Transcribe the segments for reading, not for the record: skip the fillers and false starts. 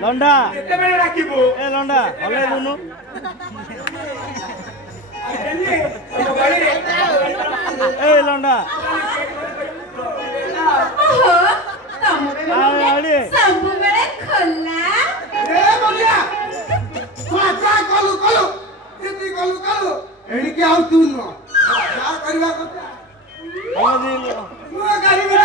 लंडा ए लंडा भले दुनु ए लंडा ओहो तमरे सब बेले खोला ए बोलिया चा कलु कलु तिती कलु कलु एडी के आउ तू न क्या करबा କଥା ମୁଁ କରିବି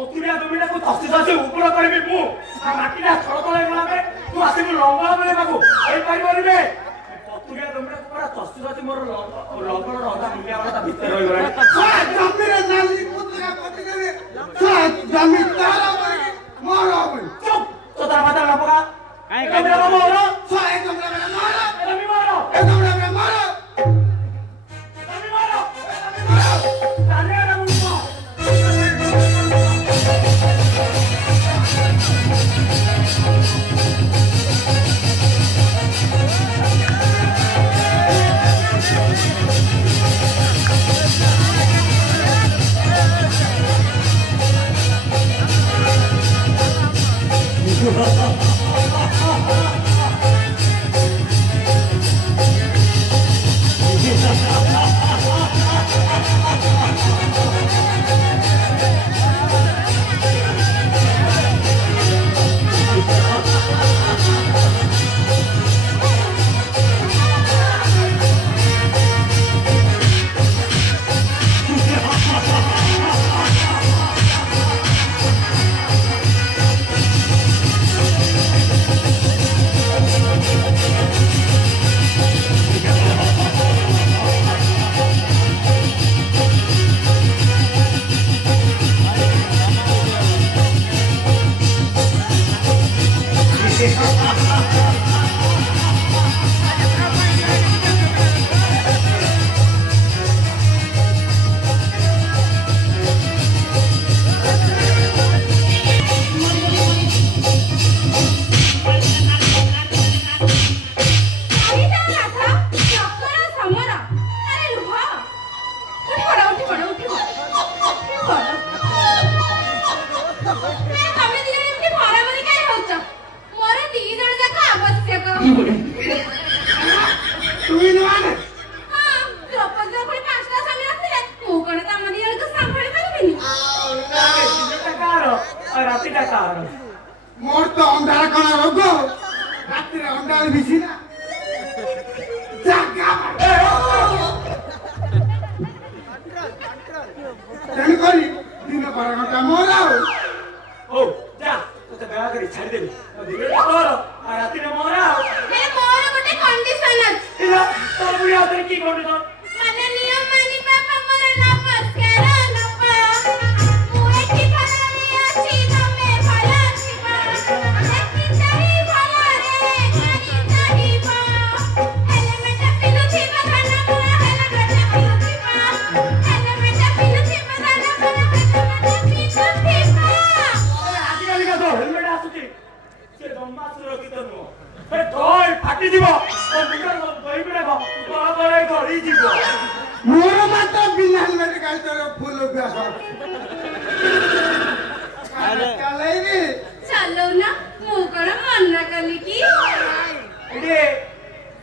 ओतिया दुमिना को तस्ती तस्ती ऊपर करबी मु आ माटीला छड़ तळे गलाबे तू आसीबु लंगळ बेले बाबू एई पारिबोनी बे ओतिया दुमिना को पूरा तस्ती तस्ती मोर लंगळ रदा मुलिया वाला भीतर होई गला जमीर नाली पुतरा कटी गले जमीर तारा करके मार आबे चुप तो तारा माता लपका काई कमरा बाबू हो साए कमरा में मारो रवि मारो ए कमरा में मारो रवि मारो तारे रा मुको मोर तो अंधार कणा रोग रात रे अंडाल बिसिना जागा तेन करी दिन 12 घंटा मोर ओ जा तो बेला करी छाड़ी देबी दिन तोर आ रात रे मोर हे मोर गोटे कंडीशन अछि इला तो बुढ़िया तोर की कंडीशन माने नियम मानि बाबा मोर नमस्कार नपा मुए की भलारी अछि तमे भला छिबा देखि चाहि भला रे खानी चाहिबा हेलमेट पिनु छिबा खाना मोर हेलमेट पिनु छिबा हेलमेट पिनु छिबा खाना मोर हेलमेट पिनु छिबा आजकल का तो हेलमेट ଆସୁଛି ସେ ଜମା ସୁରକ୍ଷିତ ନୁହଁ ଏ ଦଇ ଫାଟିଯିବ ଓ ମୁଣ୍ଡ ଦହି ଗୁଡ଼ାକ ତଳ ତଳେ ଗଳିଯିବ ମୋର ମାତ୍ର ବିନା ହେଲମେଟ ଗାଡ଼ି ଚଲେଇବ ଫୁଲ ଅଭ୍ୟାସ ଚଲେଇବି ଚଲଉନା ମୁଁ କଣ ମନା କଲି କି ଏଠି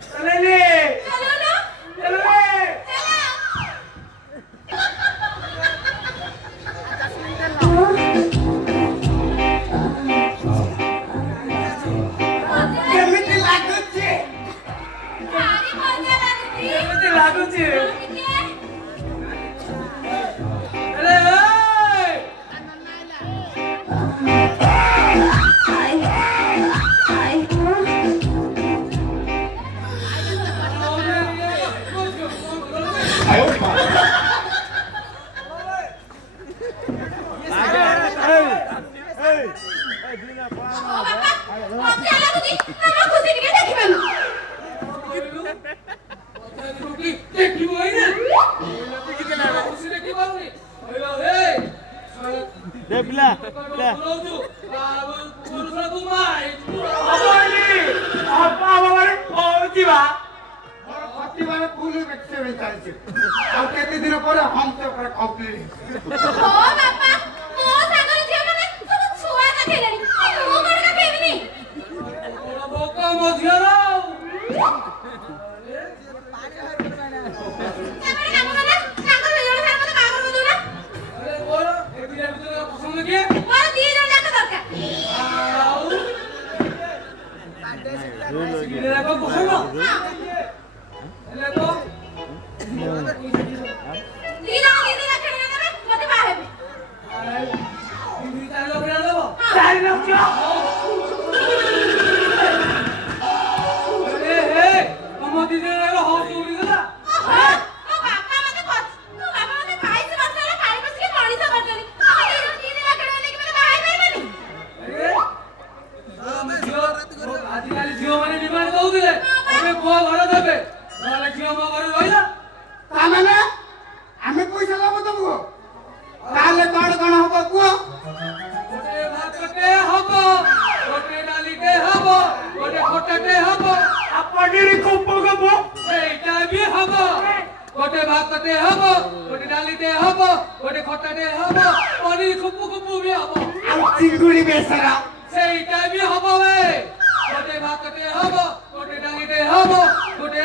ଚଲେଇଲେ ଚଲଉନା ଚଲେଇଲେ କେମିତି ଲାଗୁଛି ଭାରି ମଜା ଲାଗୁଛି କେମିତି ଲାଗୁଛି ଟିକେ ମଜା ଲାଗୁଛି ଆମ ଖୁସି ଟିକେ ଦେଖିବାନି ଦେ ପିଲା ଦେ ଖଟିବାରେ ଫୁଲ ବେଚେ ଚାଲିଛି ଆଉ କେତେ ଦିନ ପରେ ହମ୍ ଚକ୍ର କମ୍ପ୍ଲିଟ୍ ଓ ବାପା ମୋ ସାଙ୍ଗର ଝିଅମାନେ ସବୁ ଛୁଆ କାଖେଇଲେଣି ମୁଁ କଣ କାଖେଇବିନି ଏମାନେ କାମ କଲେ ତାଙ୍କର ଦୁଇ ଜଣ ସାଙ୍ଗରେ ମତେ ବାହାଘର କରିଦଉନା ମୋର ଦି ଜଣ ଯାକ ଦରକାର ଦି ଜଣ ଖେଳିବା ଦେବେ ମତେ ବାହା ହେବେ ଚାରି ଲକ୍ଷ ଆଜିକାଲି ଝିଅମାନେ ଡିମାଣ୍ଡ ଦଉଥିଲେ ଏବେ ପୁଅ ଘର ଦେବେ ନହେଲେ ଝିଅ ମୋ ଘରେ ରହିଲା ତାମାନେ ଆମେ ପଇସା ଦବ ତମକୁ ତାହେଲେ କଣ କଣ ହବ କୁହ ଗୋଟେ ଭାତଟେ ହବ ଗୋଟେ ଡାଲିଟେ ହବ ଗୋଟେ ଖଟାଟେ ହବ ଆଉ ପନିର କୁମ୍ପ କୁମ୍ପ ସେଇଟା ବି ହବ ଗୋଟେ ଭାତଟେ ହବ ଗୋଟେ ଡାଲିଟେ ହବ ଗୋଟେ ଖଟାଟେ ହବ ପନିର ଖୁପୁ ଖୁପୁ ବି ହବ ଆଉ ଚିଙ୍ଗୁଡି ବେସର ସେଇଟା ବି ହବ ବେ ଗୋଟେ ଭାତଟେ ହବ ଗୋଟେ ଡାଲିଟେ ହବ ଗୋଟେ